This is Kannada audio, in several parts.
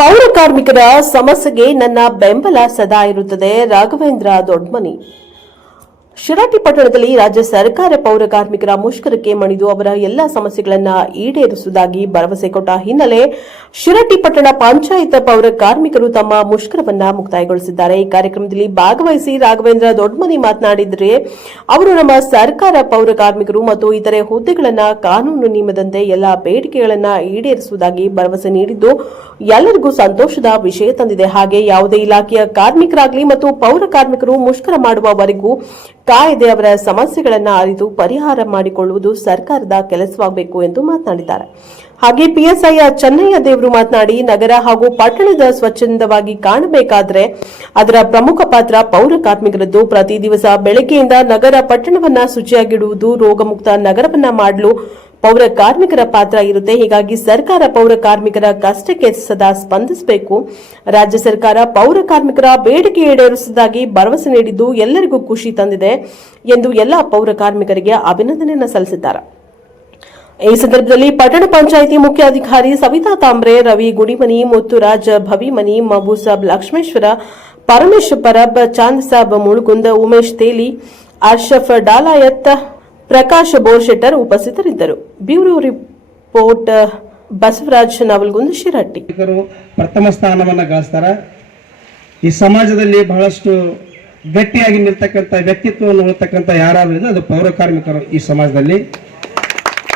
ಪೌರ ಕಾರ್ಮಿಕರ ಸಮಸ್ಯೆಗೆ ನನ್ನ ಬೆಂಬಲ ಸದಾ ಇರುತ್ತದೆ. ರಾಘವೇಂದ್ರ ದೊಡ್ಮನಿ. ಪಟ್ಟಣದಲ್ಲಿ ರಾಜ್ಯ ಸರ್ಕಾರ ಪೌರ ಕಾರ್ಮಿಕರ ಮುಷ್ಕರಕ್ಕೆ ಮಣಿದು ಅವರ ಎಲ್ಲಾ ಸಮಸ್ಯೆಗಳನ್ನು ಈಡೇರಿಸುವುದಾಗಿ ಭರವಸೆ ಕೊಟ್ಟ ಹಿನ್ನೆಲೆ ಶಿರಟ್ಟಿ ಪಟ್ಟಣ ಪಂಚಾಯತ್ ಪೌರ ಕಾರ್ಮಿಕರು ತಮ್ಮ ಮುಷ್ಕರವನ್ನು ಮುಕ್ತಾಯಗೊಳಿಸಿದ್ದಾರೆ. ಈ ಕಾರ್ಯಕ್ರಮದಲ್ಲಿ ಭಾಗವಹಿಸಿ ರಾಘವೇಂದ್ರ ದೊಡ್ಮನಿ ಮಾತನಾಡಿದರೆ, ಅವರು ನಮ್ಮ ಸರ್ಕಾರ ಪೌರ ಕಾರ್ಮಿಕರು ಮತ್ತು ಇತರೆ ಹುದ್ದೆಗಳನ್ನು ಕಾನೂನು ನಿಯಮದಂತೆ ಎಲ್ಲಾ ಬೇಡಿಕೆಗಳನ್ನು ಈಡೇರಿಸುವುದಾಗಿ ಭರವಸೆ ನೀಡಿದ್ದು ಎಲ್ಲರಿಗೂ ಸಂತೋಷದ ವಿಷಯ ತಂದಿದೆ. ಹಾಗೆ ಯಾವುದೇ ಇಲಾಖೆಯ ಕಾರ್ಮಿಕರಾಗಲಿ ಮತ್ತು ಪೌರ ಕಾರ್ಮಿಕರು ಮುಷ್ಕರ ಮಾಡುವವರೆಗೂ ಕಾಯ್ದೆ ಅವರ ಸಮಸ್ಯೆಗಳನ್ನು ಅರಿತು ಪರಿಹಾರ ಮಾಡಿಕೊಳ್ಳುವುದು ಸರ್ಕಾರದ ಕೆಲಸವಾಗಬೇಕು ಎಂದು ಮಾತನಾಡಿದ್ದಾರೆ. ಹಾಗೆ ಪಿಎಸ್ಐ ಚೆನ್ನಯ್ಯ ದೇವರು ಮಾತನಾಡಿ, ನಗರ ಹಾಗೂ ಪಟ್ಟಣದ ಸ್ವಚ್ಛಂದವಾಗಿ ಕಾಣಬೇಕಾದರೆ ಅದರ ಪ್ರಮುಖ ಪಾತ್ರ ಪೌರ ಕಾರ್ಮಿಕರದ್ದು. ಪ್ರತಿ ದಿವಸ ಬೆಳಗ್ಗೆಯಿಂದ ನಗರ ಪಟ್ಟಣವನ್ನ ಶುಚಿಯಾಗಿಡುವುದು, ರೋಗಮುಕ್ತ ನಗರವನ್ನ ಮಾಡಲು ಪೌರ ಕಾರ್ಮಿಕರ ಪಾತ್ರ ಇರುತ್ತೆ. ಹೀಗಾಗಿ ಸರ್ಕಾರ ಪೌರ ಕಾರ್ಮಿಕರ ಕಷ್ಟಕ್ಕೆ ಸದಾ ಸ್ಪಂದಿಸಬೇಕು. ರಾಜ್ಯ ಸರ್ಕಾರ ಪೌರ ಕಾರ್ಮಿಕರ ಬೇಡಿಕೆ ಈಡೇರಿಸುವುದಾಗಿ ಭರವಸೆ ನೀಡಿದ್ದು ಎಲ್ಲರಿಗೂ ಖುಷಿ ತಂದಿದೆ ಎಂದು ಎಲ್ಲ ಪೌರ ಕಾರ್ಮಿಕರಿಗೆ ಅಭಿನಂದನೆಯನ್ನು ಸಲ್ಲಿಸಿದ್ದಾರೆ. ಈ ಸಂದರ್ಭದಲ್ಲಿ ಪಟ್ಟಣ ಪಂಚಾಯಿತಿ ಮುಖ್ಯ ಅಧಿಕಾರಿ ಸವಿತಾ ತಾಂಬ್ರೆ, ರವಿ ಗುಡಿಮನಿ, ಮುತ್ತುರಾಜ್ ಭವಿಮನಿ ಮಬೂಸಾಬ್ ಲಕ್ಷ್ಮೇಶ್ವರ, ಪರಮೇಶ್ವರ ಪರಬ್, ಚಾಂದ್ ಸಾಬ್ ಮುಳುಗುಂದ ಉಮೇಶ್ ತೇಲಿ, ಅರ್ಷಫ್ ಡಾಲಾಯತ್ ಪ್ರಕಾಶ್ ಬೋರ್ಶೆಟ್ಟರ್ ಉಪಸ್ಥಿತರಿದ್ದರು. Bureau report, Basavaraj Navalgund Shiratti. ಪ್ರಥಮ ಸ್ಥಾನವನ್ನು ಗಳಿಸ್ತಾರ. ಈ ಸಮಾಜದಲ್ಲಿ ಬಹಳಷ್ಟು ಗಟ್ಟಿಯಾಗಿ ನಿಲ್ತಕ್ಕಂಥ ವ್ಯಕ್ತಿತ್ವವನ್ನು ಹೊಳತಕ್ಕಂಥ ಯಾರಾದ್ರಿಂದ ಅದು ಪೌರ ಕಾರ್ಮಿಕರು ಈ ಸಮಾಜದಲ್ಲಿ.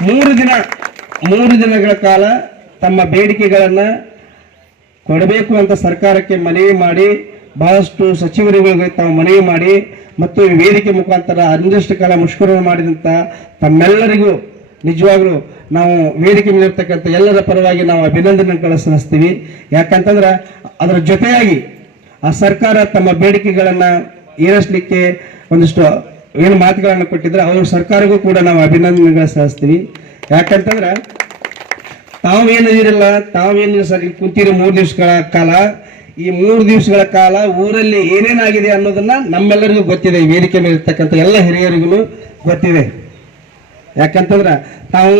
ಮೂರು ದಿನ, ಮೂರು ದಿನಗಳ ಕಾಲ ತಮ್ಮ ಬೇಡಿಕೆಗಳನ್ನು ಕೊಡಬೇಕು ಅಂತ ಸರ್ಕಾರಕ್ಕೆ ಮನವಿ ಮಾಡಿ ಬಹಳಷ್ಟು ಸಚಿವರುಗಳಿಗೆ ತಾವು ಮನವಿ ಮಾಡಿ ಮತ್ತು ವೇದಿಕೆ ಮುಖಾಂತರ ಅಂದಷ್ಟು ಕಾಲ ಮುಷ್ಕರ ಮಾಡಿದಂಥ ತಮ್ಮೆಲ್ಲರಿಗೂ ನಿಜವಾಗ್ಲೂ ನಾವು ವೇದಿಕೆ ಮೇಲಿರ್ತಕ್ಕಂಥ ಎಲ್ಲರ ಪರವಾಗಿ ನಾವು ಅಭಿನಂದನೆ ಕಳಿಸ್ತೀವಿ ಯಾಕಂತಂದ್ರೆ ಅದರ ಜೊತೆಯಾಗಿ ಆ ಸರ್ಕಾರ ತಮ್ಮ ಬೇಡಿಕೆಗಳನ್ನು ಈಡೇರಿಸಲಿಕ್ಕೆ ಒಂದಿಷ್ಟು ಏನು ಮಾತುಗಳನ್ನು ಕೊಟ್ಟಿದ್ರೆ ಅವ್ರ ಸರ್ಕಾರಕ್ಕೂ ಕೂಡ ನಾವು ಅಭಿನಂದನೆಗಳು ಸಲ್ಲಿಸ್ತೀವಿ. ಯಾಕಂತಂದ್ರೆ ಇರಲ್ಲ ತಾವೇನು ಸರಿ ಕುಂತಿರೋ ಮೂರು ದಿವಸಗಳ ಕಾಲ. ಈ ಮೂರು ದಿವಸಗಳ ಕಾಲ ಊರಲ್ಲಿ ಏನೇನಾಗಿದೆ ಅನ್ನೋದನ್ನ ನಮ್ಮೆಲ್ಲರಿಗೂ ಗೊತ್ತಿದೆ. ಈ ವೇದಿಕೆ ಮೇಲೆ ಇರ್ತಕ್ಕಂಥ ಎಲ್ಲ ಹಿರಿಯರಿಗೂ ಗೊತ್ತಿದೆ. ಯಾಕಂತಂದ್ರೆ ತಾವು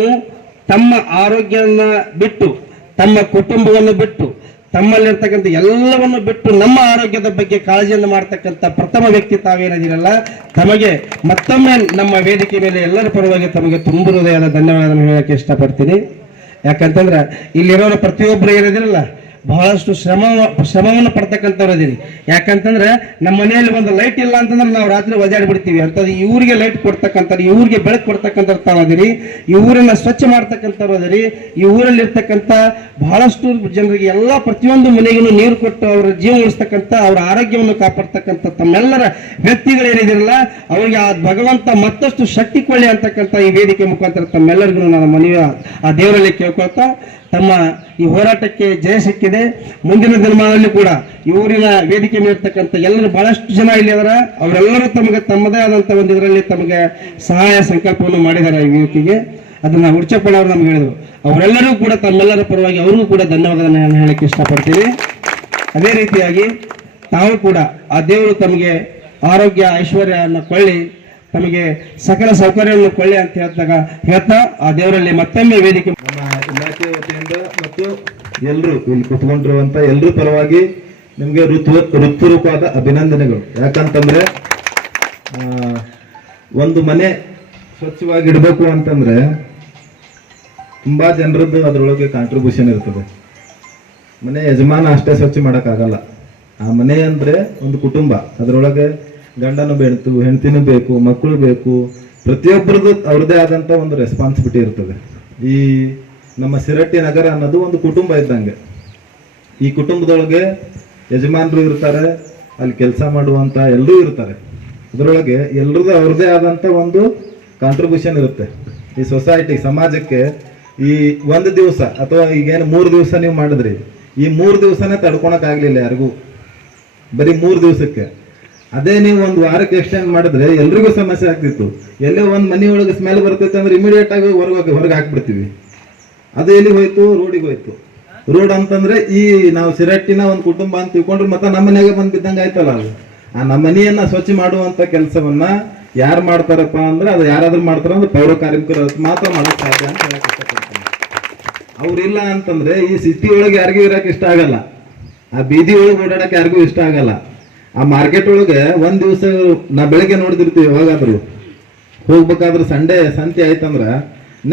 ತಮ್ಮ ಆರೋಗ್ಯವನ್ನ ಬಿಟ್ಟು, ತಮ್ಮ ಕುಟುಂಬವನ್ನು ಬಿಟ್ಟು ತಮ್ಮಲ್ಲಿರ್ತಕ್ಕಂಥ ಎಲ್ಲವನ್ನು ಬಿಟ್ಟು ನಮ್ಮ ಆರೋಗ್ಯದ ಬಗ್ಗೆ ಕಾಳಜಿಯನ್ನು ಮಾಡ್ತಕ್ಕಂಥ ಪ್ರಥಮ ವ್ಯಕ್ತಿ ತಾವೇನದಿರಲ್ಲ ತಮಗೆ ಮತ್ತೊಮ್ಮೆ ನಮ್ಮ ವೇದಿಕೆ ಮೇಲೆ ಎಲ್ಲರ ಪರವಾಗಿ ತಮಗೆ ತುಂಬ ಹೃದಯದ ಧನ್ಯವಾದ ಹೇಳಕ್ಕೆ ಇಷ್ಟಪಡ್ತೀನಿ. ಯಾಕಂತಂದ್ರೆ ಇಲ್ಲಿರೋರು ಪ್ರತಿಯೊಬ್ಬರು ಏನಿದಿರಲ್ಲ ಬಹಳಷ್ಟು ಶ್ರಮ, ಶ್ರಮವನ್ನು ಪಡ್ತಕ್ಕಂಥವ್ರು ಯಾಕಂತಂದ್ರೆ ನಮ್ಮ ಮನೆಯಲ್ಲಿ ಒಂದು ಲೈಟ್ ಇಲ್ಲ ಅಂತಂದ್ರೆ ನಾವು ರಾತ್ರಿ ಒಜಾಡಿ ಬಿಡ್ತೀವಿ ಅಂತದ್ದು ಇವ್ರಿಗೆ ಲೈಟ್ ಕೊಡ್ತಕ್ಕಂಥ ಇವರಿಗೆ ಬೆಳಕು ಕೊಡ್ತಕ್ಕಂಥ ತಾವು ಅದಿರಿ. ಈ ಊರನ್ನ ಸ್ವಚ್ಛ ಮಾಡ್ತಕ್ಕಂಥವ್ರು ಅದಿರಿ. ಈ ಊರಲ್ಲಿ ಇರ್ತಕ್ಕಂಥ ಬಹಳಷ್ಟು ಜನರಿಗೆ ಎಲ್ಲ ಪ್ರತಿಯೊಂದು ಮನೆಗೂ ನೀರು ಕೊಟ್ಟು ಅವರ ಜೀವ ಉಳಿಸ್ತಕ್ಕಂಥ, ಅವರ ಆರೋಗ್ಯವನ್ನು ಕಾಪಾಡ್ತಕ್ಕಂಥ ತಮ್ಮೆಲ್ಲರ ವ್ಯಕ್ತಿಗಳೇನಿದಿರಲ್ಲ, ಅವರಿಗೆ ಆ ಭಗವಂತ ಮತ್ತಷ್ಟು ಶಕ್ತಿ ಕೊಳ್ಳಿ ಅಂತಕ್ಕಂಥ ಈ ವೇದಿಕೆ ಮುಖಾಂತರ ತಮ್ಮೆಲ್ಲರಿಗೂ ನಾನು ಮನೆಯ ಆ ದೇವರಲ್ಲಿ ಕೇಳ್ಕೊಳ್ತಾ ತಮ್ಮ ಈ ಹೋರಾಟಕ್ಕೆ ಜಯ ಸಿಕ್ಕಿದೆ. ಮುಂದಿನ ದಿನಮಾನದಲ್ಲಿ ಕೂಡ ಊರಿನ ವೇದಿಕೆ ಮೇಲಿರ್ತಕ್ಕಂಥ ಎಲ್ಲರೂ ಬಹಳಷ್ಟು ಜನ ಇಲ್ಲಿ ಅದರ, ಅವರೆಲ್ಲರೂ ತಮಗೆ ತಮ್ಮದೇ ಆದಂಥ ಒಂದು ಇದರಲ್ಲಿ ತಮಗೆ ಸಹಾಯ ಸಂಕಲ್ಪವನ್ನು ಮಾಡಿದ್ದಾರೆ ಈ ವೇದಿಕೆಗೆ ಅದನ್ನ ಹುಡ್ಚಪ್ಪಣ್ಣ ಅವರು ನಮ್ಗೆ ಹೇಳಿದರು. ಅವರೆಲ್ಲರೂ ಕೂಡ ತಮ್ಮೆಲ್ಲರ ಪರವಾಗಿ ಅವರಿಗೂ ಕೂಡ ಧನ್ಯವಾದಗಳನ್ನು ನಾನು ಹೇಳಕ್ಕೆ ಇಷ್ಟಪಡ್ತೀನಿ. ಅದೇ ರೀತಿಯಾಗಿ ತಾವು ಕೂಡ ಆ ದೇವರು ತಮಗೆ ಆರೋಗ್ಯ, ಐಶ್ವರ್ಯವನ್ನು ಕೊಳ್ಳಿ, ತಮಗೆ ಸಕಲ ಸೌಕರ್ಯವನ್ನು ಕೊಳ್ಳಿ ಅಂತ ಹೇಳ್ದಾಗ ಹೇಳ್ತಾ ಆ ದೇವರಲ್ಲಿ ಮತ್ತೊಮ್ಮೆ ವೇದಿಕೆ ಇಲಾಖೆ ವತಿಯಿಂದ ಮತ್ತು ಎಲ್ಲರೂ ಇಲ್ಲಿ ಕುತ್ಕೊಂಡಿರುವಂತ ಎಲ್ಲರೂ ಪರವಾಗಿ ನಿಮಗೆ ಋತು ಹೃತ್ಪೂರ್ವಕವಾದ ಅಭಿನಂದನೆಗಳು. ಯಾಕಂತಂದ್ರೆ ಒಂದು ಮನೆ ಸ್ವಚ್ಛವಾಗಿ ಇಡಬೇಕು ಅಂತಂದ್ರೆ ತುಂಬಾ ಜನರದ್ದು ಅದರೊಳಗೆ ಕಾಂಟ್ರಿಬ್ಯೂಷನ್ ಇರ್ತದೆ. ಮನೆ ಯಜಮಾನ ಅಷ್ಟೇ ಸ್ವಚ್ಛ ಮಾಡೋಕ್ಕಾಗಲ್ಲ. ಆ ಮನೆ ಅಂದ್ರೆ ಒಂದು ಕುಟುಂಬ. ಅದರೊಳಗೆ ಗಂಡನೂ ಬೇಕು ಹೆಂಡತಿನೂ ಬೇಕು, ಮಕ್ಕಳು ಬೇಕು. ಪ್ರತಿಯೊಬ್ಬರದ್ದು ಅವ್ರದ್ದೇ ಆದಂತ ಒಂದು ರೆಸ್ಪಾನ್ಸಿಬಿಲಿಟಿ ಇರ್ತದೆ. ಈ ನಮ್ಮ ಸಿರಟ್ಟಿ ನಗರ ಅನ್ನೋದು ಒಂದು ಕುಟುಂಬ ಇದ್ದಂಗೆ. ಈ ಕುಟುಂಬದೊಳಗೆ ಯಜಮಾನರು ಇರ್ತಾರೆ, ಅಲ್ಲಿ ಕೆಲಸ ಮಾಡುವಂಥ ಎಲ್ಲರೂ ಇರ್ತಾರೆ. ಅದರೊಳಗೆ ಎಲ್ಲರದ್ದು ಅವ್ರದ್ದೇ ಆದಂಥ ಒಂದು ಕಾಂಟ್ರಿಬ್ಯೂಷನ್ ಇರುತ್ತೆ. ಈ ಸೊಸೈಟಿ ಸಮಾಜಕ್ಕೆ ಈ ಒಂದು ದಿವಸ ಅಥವಾ ಈಗೇನು ಮೂರು ದಿವಸ ನೀವು ಮಾಡಿದ್ರಿ, ಈ ಮೂರು ದಿವಸನೇ ತಡ್ಕೊಳಕ್ಕಾಗಲಿಲ್ಲ ಯಾರಿಗೂ. ಬರೀ ಮೂರು ದಿವಸಕ್ಕೆ. ಅದೇ ನೀವು ಒಂದು ವಾರಕ್ಕೆ ಎಕ್ಸ್ಟೆಂಡ್ ಮಾಡಿದ್ರೆ ಎಲ್ರಿಗೂ ಸಮಸ್ಯೆ ಆಗ್ತಿತ್ತು. ಎಲ್ಲೇ ಒಂದು ಮನೆಯೊಳಗೆ ಸ್ಮೆಲ್ ಬರ್ತೈತೆ ಅಂದ್ರೆ ಇಮಿಡಿಯೇಟ್ ಆಗಿ ಹೊರಗೆ ಹೊರಗೆ ಹಾಕ್ಬಿಡ್ತೀವಿ. ಅದು ಎಲ್ಲಿ ಹೋಯ್ತು? ರೋಡಿಗೆ ಹೋಯ್ತು. ರೋಡ್ ಅಂತಂದ್ರೆ ಈ ನಾವು ಸಿರಟ್ಟಿನ ಒಂದು ಕುಟುಂಬ ಅಂತ ತಿಳ್ಕೊಂಡ್ರೆ ಮತ್ತೆ ನಮ್ಮ ಮನೆಗೆ ಬಂದು ಬಿದ್ದಂಗೆ ಆಯ್ತಲ್ಲ ಅದು. ಆ ನಮ್ಮ ಮನೆಯನ್ನ ಸ್ವಚ್ಛ ಮಾಡುವಂತ ಕೆಲಸವನ್ನ ಯಾರು ಮಾಡ್ತಾರಪ್ಪ ಅಂದ್ರೆ ಅದು ಯಾರಾದ್ರೂ ಮಾಡ್ತಾರ ಅಂದ್ರೆ ಪೌರ ಕಾರ್ಮಿಕರು ಮಾತ್ರ ಮಾಡಕ್ ಸಾಧ್ಯ ಅಂತ ಹೇಳಕ್ ಇಷ್ಟಪಡ್ತೀನಿ. ಅವ್ರಿಲ್ಲ ಅಂತಂದ್ರೆ ಈ ಸಿಟಿ ಒಳಗೆ ಯಾರಿಗೂ ಇರಕ್ ಇಷ್ಟ ಆಗಲ್ಲ. ಆ ಬೀದಿ ಒಳಗೆ ಓಡಾಡಕ್ಕೆ ಯಾರಿಗೂ ಇಷ್ಟ ಆಗಲ್ಲ. ಆ ಮಾರ್ಕೆಟ್ ಒಳಗೆ ಒಂದ್ ದಿವಸ ನಾ ಬೆಳಗ್ಗೆ ನೋಡ್ತಿರ್ತೀವಿ ಯಾವಾಗಾದ್ರು. ಹೋಗ್ಬೇಕಾದ್ರೆ ಸಂಡೇ ಸಂತೆ ಆಯ್ತಂದ್ರ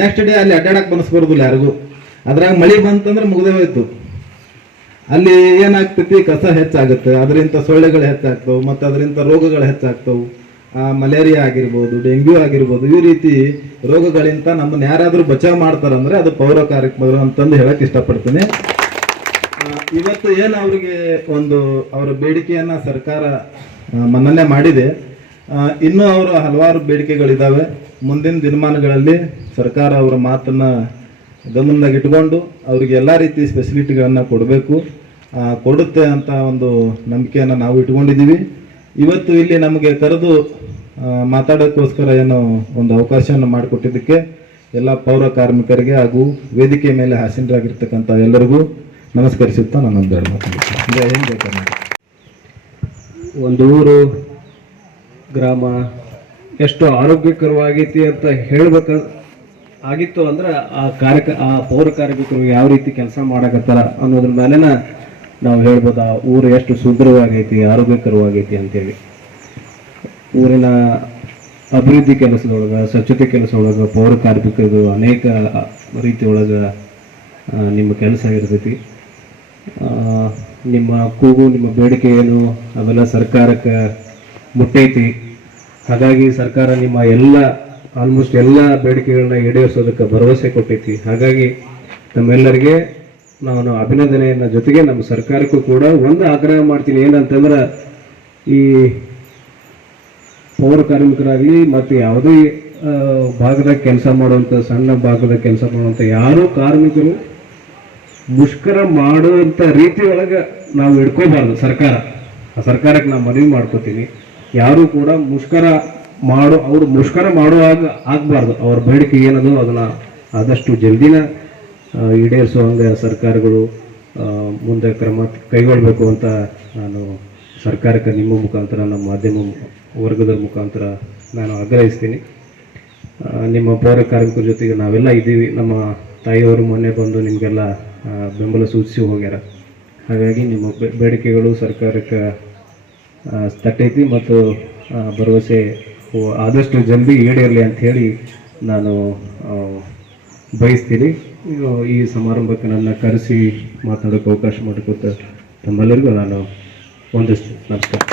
ನೆಕ್ಸ್ಟ್ ಡೇ ಅಲ್ಲಿ ಅಡ್ಡಾಡಕ್ ಬನಸ್ಬಾರ್ದು ಯಾರಿಗೂ. ಅದ್ರಾಗ ಮಳಿ ಬಂತಂದ್ರೆ ಮುಗ್ದೇ ಹೋಯ್ತು. ಅಲ್ಲಿ ಏನಾಗ್ತೈತಿ? ಕಸ ಹೆಚ್ಚಾಗುತ್ತೆ. ಅದರಿಂದ ಸೊಳ್ಳೆಗಳು ಹೆಚ್ಚಾಗ್ತವೆ, ಮತ್ತು ಅದರಿಂದ ರೋಗಗಳು ಹೆಚ್ಚಾಗ್ತವೆ. ಮಲೇರಿಯಾ ಆಗಿರ್ಬೋದು, ಡೆಂಗ್ಯೂ ಆಗಿರ್ಬೋದು, ಈ ರೀತಿ ರೋಗಗಳಿಂದ ನಮ್ಮನ್ನ ಯಾರಾದರೂ ಬಚಾವ್ ಮಾಡ್ತಾರಂದ್ರೆ ಅದು ಪೌರ ಕಾರ್ಯಕ್ರಮಗಳು ಅಂತಂದು ಹೇಳಕ್ ಇಷ್ಟಪಡ್ತೀನಿ. ಇವತ್ತು ಏನು ಅವರಿಗೆ ಒಂದು, ಅವರ ಬೇಡಿಕೆಯನ್ನು ಸರ್ಕಾರ ಮನ್ನಣೆ ಮಾಡಿದೆ. ಇನ್ನೂ ಅವರ ಹಲವಾರು ಬೇಡಿಕೆಗಳಿದ್ದಾವೆ ಮುಂದಿನ ದಿನಮಾನಗಳಲ್ಲಿ ಸರ್ಕಾರ ಅವರ ಮಾತನ್ನು ಗಮನದಾಗ ಇಟ್ಕೊಂಡು ಅವರಿಗೆ ಎಲ್ಲ ರೀತಿ ಫೆಸಿಲಿಟಿಗಳನ್ನು ಕೊಡಬೇಕು. ಕೊಡುತ್ತೆ ಅಂತ ಒಂದು ನಂಬಿಕೆಯನ್ನು ನಾವು ಇಟ್ಕೊಂಡಿದ್ದೀವಿ ಇವತ್ತು ಇಲ್ಲಿ ನಮಗೆ ಕರೆದು ಮಾತಾಡೋಕ್ಕೋಸ್ಕರ ಏನು ಒಂದು ಅವಕಾಶವನ್ನು ಮಾಡಿಕೊಟ್ಟಿದ್ದಕ್ಕೆ ಎಲ್ಲ ಪೌರ ಕಾರ್ಮಿಕರಿಗೆ ಹಾಗೂ ವೇದಿಕೆ ಮೇಲೆ ಹಾಸೀನರಾಗಿರ್ತಕ್ಕಂಥ ಎಲ್ಲರಿಗೂ ನಮಸ್ಕರಿಸುತ್ತಾ ನಾನು ಒಂದೆರಡು ಮಾತಾಡ್ತೀನಿ ಜೈ ಹಿಂದ್ ಒಂದು ಊರು ಗ್ರಾಮ ಎಷ್ಟು ಆರೋಗ್ಯಕರವಾಗೈತಿ ಅಂತ ಹೇಳ್ಬೇಕ ಆಗಿತ್ತು ಅಂದ್ರೆ ಆ ಕಾರ್ಯಕ ಆ ಪೌರ ಕಾರ್ಮಿಕರು ಯಾವ ರೀತಿ ಕೆಲಸ ಮಾಡಕತ್ತಾರ ಅನ್ನೋದ್ರ ಮೇಲೆನ ನಾವು ಹೇಳ್ಬೋದು, ಆ ಊರು ಎಷ್ಟು ಸುಂದರವಾಗೈತಿ ಆರೋಗ್ಯಕರವಾಗೈತಿ ಅಂತೇಳಿ. ಊರಿನ ಅಭಿವೃದ್ಧಿ ಕೆಲಸದೊಳಗೆ, ಸ್ವಚ್ಛತೆ ಕೆಲಸದೊಳಗೆ ಪೌರ ಕಾರ್ಮಿಕರು ಅನೇಕ ರೀತಿ ಒಳಗೆ ನಿಮ್ಮ ಕೆಲಸ ಇರ್ತೈತಿ. ನಿಮ್ಮ ಕೂಗು, ನಿಮ್ಮ ಬೇಡಿಕೆ ಏನು ಅವೆಲ್ಲ ಸರ್ಕಾರಕ್ಕೆ ಮುಟ್ಟೈತಿ. ಹಾಗಾಗಿ ಸರ್ಕಾರ ನಿಮ್ಮ ಎಲ್ಲ ಆಲ್ಮೋಸ್ಟ್ ಎಲ್ಲ ಬೇಡಿಕೆಗಳನ್ನ ಈಡೇರಿಸೋದಕ್ಕೆ ಭರವಸೆ ಕೊಟ್ಟೈತಿ. ಹಾಗಾಗಿ ನಮ್ಮೆಲ್ಲರಿಗೆ ನಾನು ಅಭಿನಂದನೆಯನ್ನ ಜೊತೆಗೆ ನಮ್ಮ ಸರ್ಕಾರಕ್ಕೂ ಕೂಡ ಒಂದು ಆಗ್ರಹ ಮಾಡ್ತೀನಿ. ಏನಂತಂದ್ರೆ ಈ ಪೌರ ಕಾರ್ಮಿಕರಾಗಲಿ ಮತ್ತು ಯಾವುದೇ ಭಾಗದ ಕೆಲಸ ಮಾಡುವಂಥ ಸಣ್ಣ ಭಾಗದ ಕೆಲಸ ಮಾಡುವಂಥ ಯಾರೂ ಕಾರ್ಮಿಕರು ಮುಷ್ಕರ ಮಾಡುವಂಥ ರೀತಿಯೊಳಗೆ ನಾವು ಇಟ್ಕೋಬಾರ್ದು ಸರ್ಕಾರ. ಆ ಸರ್ಕಾರಕ್ಕೆ ನಾನು ಮನವಿ ಮಾಡ್ಕೋತೀನಿ. ಯಾರು ಕೂಡ ಮುಷ್ಕರ ಮಾಡೋ, ಅವರು ಮುಷ್ಕರ ಮಾಡುವಾಗ ಆಗಬಾರ್ದು. ಅವ್ರ ಬೇಡಿಕೆ ಏನದು ಅದನ್ನು ಆದಷ್ಟು ಜಲ್ದಿನ ಈಡೇರಿಸೋ ಈಡೇರಿಸುವಂಗೆ ಸರ್ಕಾರಗಳು ಮುಂದೆ ಕ್ರಮ ಕೈಗೊಳ್ಳಬೇಕು ಅಂತ ನಾನು ಸರ್ಕಾರಕ್ಕೆ ನಿಮ್ಮ ಮುಖಾಂತರ, ನಮ್ಮ ಮಾಧ್ಯಮ ವರ್ಗದ ಮುಖಾಂತರ ನಾನು ಆಗ್ರಹಿಸ್ತೀನಿ. ನಿಮ್ಮ ಪೌರ ಕಾರ್ಮಿಕರ ಜೊತೆಗೆ ನಾವೆಲ್ಲ ಇದ್ದೀವಿ. ನಮ್ಮ ತಾಯಿಯವರು ಮೊನ್ನೆ ಬಂದು ನಿಮಗೆಲ್ಲ ಬೆಂಬಲ ಸೂಚಿಸಿ ಹೋಗ್ಯಾರ. ಹಾಗಾಗಿ ನಿಮ್ಮ ಬೇಡಿಕೆಗಳು ಸರ್ಕಾರಕ್ಕೆ ತಟ್ಟೈತಿ ಮತ್ತು ಭರವಸೆ ಆದಷ್ಟು ಜಲ್ದಿ ಈಡೇರಲಿ ಹೇಳಿ ನಾನು ಬಯಸ್ತೀನಿ. ಈ ಸಮಾರಂಭಕ್ಕೆ ನನ್ನ ಕರೆಸಿ ಮಾತಾಡೋಕ್ಕೆ ಅವಕಾಶ ಮಾಡಿಕೊಟ್ಟ ತಮ್ಮೆಲ್ಲರಿಗೂ ನಾನು ವಂದಿಸ್ತೀನಿ ನಮಸ್ಕಾರ.